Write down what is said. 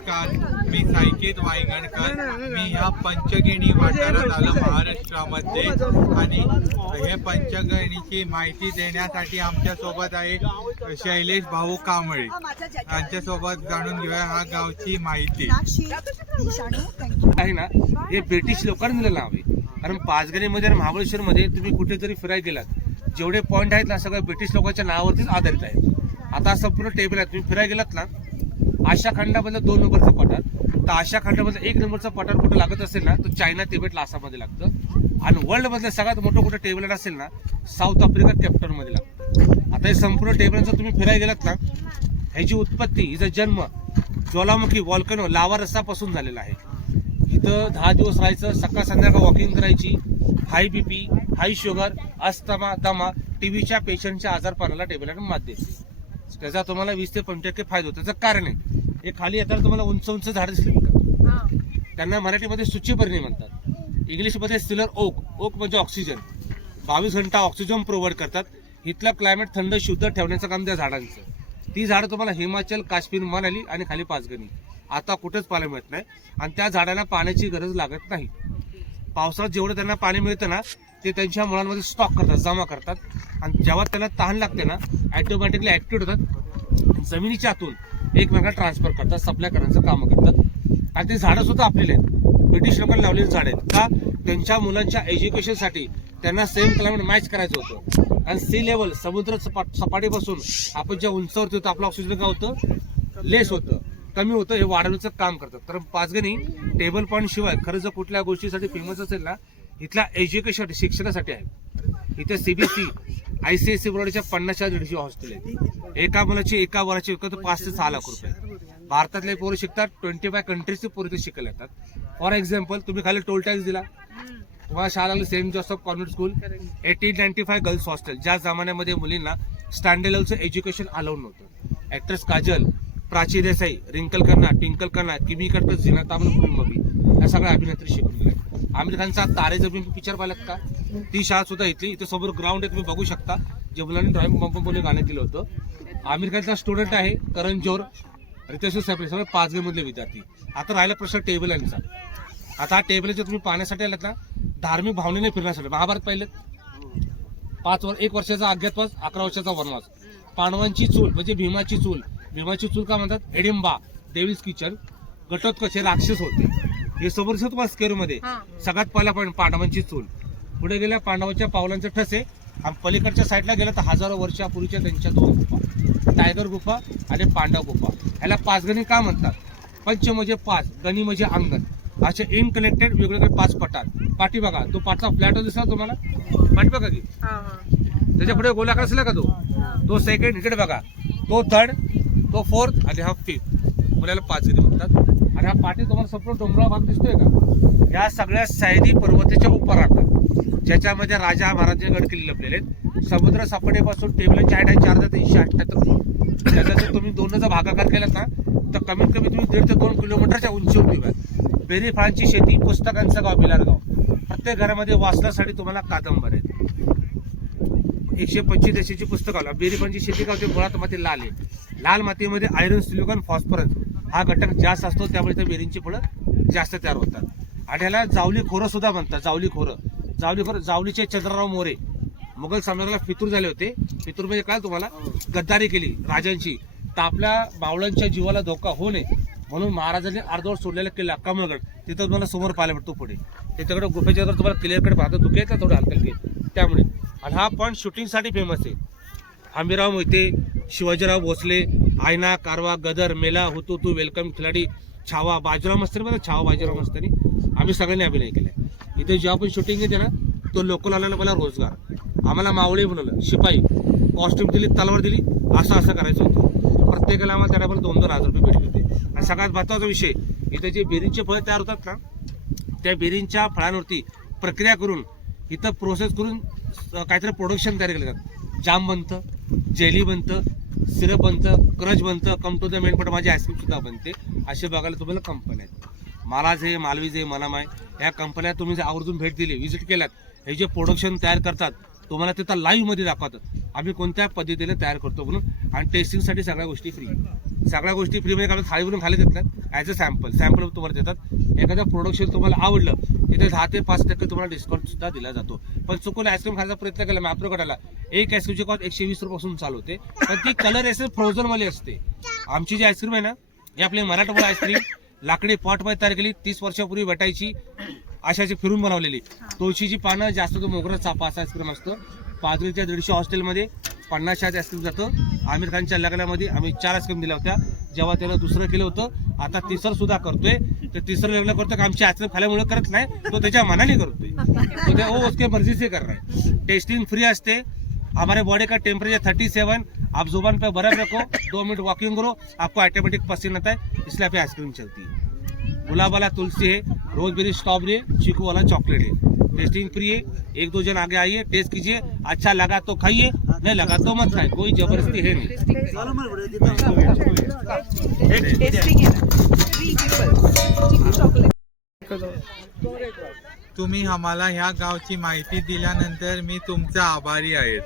नमस्कार, मी सायकेत वायगणकर. मी ह्या पंचगणी वाठारात आलो महाराष्ट्रामध्ये आणि हे पंचगणीची माहिती देण्यासाठी आमच्या सोबत आहे शैलेश भाऊ कांबळे. त्यांच्यासोबत जाणून घेऊया ह्या गावची माहिती. आहे ना, हे ब्रिटिश लोकांनी दिलं नाव आहे. कारण पाचगणीमध्ये आणि महाबळेश्वरमध्ये तुम्ही कुठेतरी फिरायला गेलात, जेवढे पॉईंट आहेत ना सगळं ब्रिटिश लोकांच्या नावावरतीच आधारित आहेत. आता संपूर्ण टेबल आहे, तुम्ही फिरायला गेलात ना, आशिया खंडामधलं 2 नंबरचं पठार, तर आशिया खंडामधलं 1 नंबरचं पठार कुठं लागत असेल ना, तर चायना तिबेट लासामध्ये लागतं. आणि वर्ल्ड मधलं सगळ्यात मोठं कुठं टेबल असेल ना, साऊथ आफ्रिका केपटाऊन मध्ये लागतं. आता हे संपूर्ण टेबल जर तुम्ही फिरायला गेलात ना, ह्याची उत्पत्ती, हिचा जन्म ज्वालामुखी वॉल्कॅनो लावा रसापासून झालेला आहे. इथं 10 दिवस राहायचं, सकाळ संध्याकाळ वॉकिंग करायची. हाय बीपी, हाय शुगर, अस्थमा, दमा, टीबीच्या पेशंटच्या आजारपणाला टेबल मात देते. त्याचा तुम्हाला 20 ते 50% फायदा होतो. त्याचं कारण आहे, हे खाली येताना तुम्हाला उंच उंच झाड दिसले का, त्यांना मराठीमध्ये सुचिपर्णी म्हणतात, इंग्लिशमध्ये सिलर ओक. ओक म्हणजे ऑक्सिजन, 22 घंटा ऑक्सिजन प्रोव्हाइड करतात. इथलं क्लायमेट थंड शुद्ध ठेवण्याचं काम त्या झाडांचं. ती झाडं तुम्हाला हिमाचल, काश्मीर, मनाली आणि खाली पाचगणी आता कुठंच पाहायला मिळत नाही. आणि त्या झाडांना पाण्याची गरज लागत नाही. पावसाळ्यात जेवढं त्यांना पाणी मिळतं ना, ते त्यांच्या मुळांमध्ये स्टॉक करतात, जमा करतात. आणि जेव्हा त्यांना तहान लागते ना, ॲटोमॅटिकली ॲक्टिव्ह होतात, जमिनीच्या आतून एकमेकांना ट्रान्सफर करतात, सप्लाय करण्याचं काम करतात. आणि ते झाडं सुद्धा आपलेले आहेत, ब्रिटिश लोकांनी लावलेली झाडं आहेत. का? त्यांच्या मुलांच्या एज्युकेशनसाठी त्यांना सेम क्लायमेट मॅच करायचं होतं. आणि सी लेवल, समुद्र सपाटीपासून आपण ज्या उंचावरती होतं, आपलं ऑक्सिजन काय होतं, लेस होतं, कमी होतं, हे वाढवण्याचं काम करतात. तर पाचगणी टेबल पॉईंट शिवाय खरं जर कुठल्या गोष्टीसाठी फेमस असेल ना, इथल्या एज्युकेशन शिक्षणासाठी आहे. इथे सीबीएसई, ICSE बोर्डच्या 50-150 हॉस्टेल आहेत. एका मुलाची एका वराची विकत 5 ते 6 लाख रुपये. भारतातले पोरं शिकतात, 25 कंट्रीजचे पोरं इथे शिकायला येतात. फॉर एक्झाम्पल, तुम्ही खाली टोल टॅक्स दिला, तुम्हाला शाळा लागली Saint Joseph convent school, 1895 girls hostel. ज्या जमान्यामध्ये मुलींना स्टँडर्ड लेवलचं एज्युकेशन अलाउड नव्हतं. ऍक्ट्रेस काजल, प्राची देसाई, रिंकल खन्ना, ट्विंकल खन्ना, किमी कटकर, झीनत अमन, पूनम बबी या सगळ्या अभिनेत्री शिकून गेल्या. आमिर खानचा तारे जमीन पिक्चर पाहिलात का? ती शाळा सुद्धा इथली. इथे समोर ग्राउंड आहे, तुम्ही बघू शकता, जे मुलांनी ड्रॉइंग बंपमध्ये गाणं दिलं होतं. आमिर खानचा स्टुडंट आहे करण जोहर, रितेश सगळे सगळे पाचगणीमधले विद्यार्थी. आता राहिला प्रश्न टेबल यांचा. आता हा टेबल जर तुम्ही पाहण्यासाठी आलात ना, धार्मिक भावनेने फिरण्यासाठी. महाभारत पाहिलं, 1 वर्षाचा अज्ञातवास, 11 वर्षाचा वनवास. पांडवांची चूल म्हणजे भीमाची चूल. भीमाची चूल का म्हणतात? एडिंबा, डेव्हिल्स किचन. घटोत्कच हे राक्षस होते. हे समोर तुम्हाला स्केअरमध्ये सगळ्यात पहिला पॉईंट पांडवांची चूल. पुढे गेल्या पांडवांच्या पावलांचे ठसे. आणि पलीकडच्या साईडला गेलं तर हजारो वर्षापूर्वीच्या त्यांच्या 2 गुफा, टायगर गुफा आणि पांडव गुफा. ह्याला पाचगणी का म्हणतात? पंच म्हणजे 5, गणी म्हणजे अंगण. असे इनकनेक्टेड वेगवेगळे 5 पठार. पाठी बघा, तो पाठचा फ्लॅट दिसला तुम्हाला, पाठी बघा की त्याच्या पुढे गोलाकार असला का, तो सेकंड. इकडे बघा, तो थर्ड, तो फोर्थ आणि हा 5th. मुलाला पाचगणी म्हणतात. आणि हा पाठी तुम्हाला संपूर्ण डोंगराळ भाग दिसतोय का? या सगळ्या सह्याद्री पर्वताच्या उपर राहतात, ज्याच्यामध्ये राजा महाराजांचे गड किल्ले लपलेले आहेत. समुद्र सपाटीपासून टेबलांची हाईट आहे 4378 फूट. त्याचा जर तुम्ही 2चा भागाकार केलात ना, तर कमीत कमी तुम्ही 1.5 ते 2 किलोमीटरच्या उंचीवर उभा. बेरी फळांची शेती, पुस्तकांचं गाव बिलारगाव. प्रत्येक घरामध्ये वाचण्यासाठी तुम्हाला कादंबरी आहेत. 125 देशाची पुस्तकं आला. बेरी फळांची शेती का होते? मुळात माती लाल आहे. लाल मातीमध्ये आयरन, सिलिकॉन, फॉस्फरस हा घटक जास्त असतो, त्यामुळे त्या बेरींची फळं जास्त तयार होतात. आणि ह्याला जावली खोरं सुद्धा म्हणतात. जावली खोरं, जावलीचे चंद्रराव मोरे मुघल साम्राज्याला फितूर झाले होते. फितूर म्हणजे काय? तुम्हाला गद्दारी केली राजांची, तर आपल्या बावळांच्या जीवाला धोका होऊ नये म्हणून महाराजांनी अर्धवट सोडलेला किल्ला कमळगड, तिथं तुम्हाला समोर पाहायला भेटतो. पुढे तिच्याकडे गुफेच्या जर तुम्हाला क्लिअर कट पाहतो, दुखे येतं थोडं हलकल त्यामुळे. आणि हा पॉईंट शूटिंगसाठी फेमस आहे. हंबीरराव मोहिते, शिवाजीराव भोसले, आयना, कारवा, गदर, मेला, हुतू, वेलकम, खिलाडी, छावा, बाजीराव मस्तानी. बघा, छावा बाजीराव मस्तानी आम्ही सगळ्यांनी अभिनय केलाय. इथे जेव्हा पण शूटिंग येते ना, तो लोकल आल्याला मला रोजगार. आम्हाला मावळे बनवलं, शिपाई, कॉस्ट्युम दिली, तलवार दिली, असं करायचं होतं. प्रत्येकाला आम्हाला त्याला 2-2 हजार रुपये भेटले होते. आणि सगळ्यात महत्त्वाचा विषय, इथे जे बेरींचे फळं तयार होतात ना, त्या बेरींच्या फळांवरती प्रक्रिया करून, इथं प्रोसेस करून काहीतरी प्रोडक्शन तयार केलं जातं. जाम बनतं, जेली बनतं, सिरप बनतं, क्रच बनतं, come to the main point माझी आईस्क्रीम सुद्धा बनते. असे बघायला तुम्हाला कंपन्या आहेत. महाराज हे, मालवीज हे, मनामाय, या कंपन्या तुम्ही जर आवर्जून भेट दिली, व्हिजिट केल्यात, हे जे प्रोडक्शन तयार करतात, तुम्हाला तिथं लाईव्ह मध्ये दाखवतात आम्ही कोणत्या पद्धतीने तयार करतो म्हणून. आणि टेस्टिंगसाठी सगळ्या गोष्टी फ्री, सगळ्या गोष्टी फ्री म्हणजे थाळीवरून खाली देतात ॲज अ सॅम्पल तुम्हाला देतात. एखादं प्रोडक्शन तुम्हाला आवडलं तिथे 10 ते 5% तुम्हाला डिस्काउंट सुद्धा दिला जातो. पण चुकून आईस्क्रीम खायचा प्रयत्न केला मॅप्रो गटाला, एक आईस्क्रीमची कॉस्ट 120 रुपयापासून चालू होते. पण ती कलर आईस्क्रीम फ्रोझन मध्ये असते. आमची जी आईस्क्रीम आहे ना ही आपली मराठवाडा आईस्क्रीम लाकडी पॉटमध्ये तयार केली, 30 वर्षापूर्वी भेटायची अशाची फिरून बनवलेली. तुळशीची पानं जास्त तो मोगरा चाफा असा आईस्क्रीम असतो. पादरीच्या 150 हॉस्टेलमध्ये 50 आईस्क्रीम जातं. आमिर खानच्या लग्नामध्ये आम्ही 4 आईस्क्रीम दिल्या होत्या. जेव्हा त्यानं दुसरं केलं होतं आता तिसरं सुद्धा करतोय. तर तिसरं लग्न करतो की आमची आईस्क्रीम खाल्यामुळे करत नाही, तो त्याच्या मनाने करतोय, तो त्या उसके मर्जी से कर रहा है. टेस्टिंग फ्री असते. हमारे बॉडी का टेम्परेचर 37, आप जुबान पे बर्फ रखो, 2 मिनट वॉकिंग करो, आपको ऑटोमेटिक पसीना आता है, इसलिए आप आइसक्रीम चलती है. गुलाब वाला तुलसी है, रोजबेरी स्ट्रॉबेरी है, चीकू वाला चॉकलेट है. टेस्टिंग फ्री है. 1-2 जन आगे आइए, टेस्ट कीजिए, अच्छा लगा तो खाइए, नहीं लगा तो मत खाइए, कोई जबरदस्ती है नहीं. तुम्ही आम्हाला ह्या गावची माहिती दिल्यानंतर मी तुमचा आभारी आहे.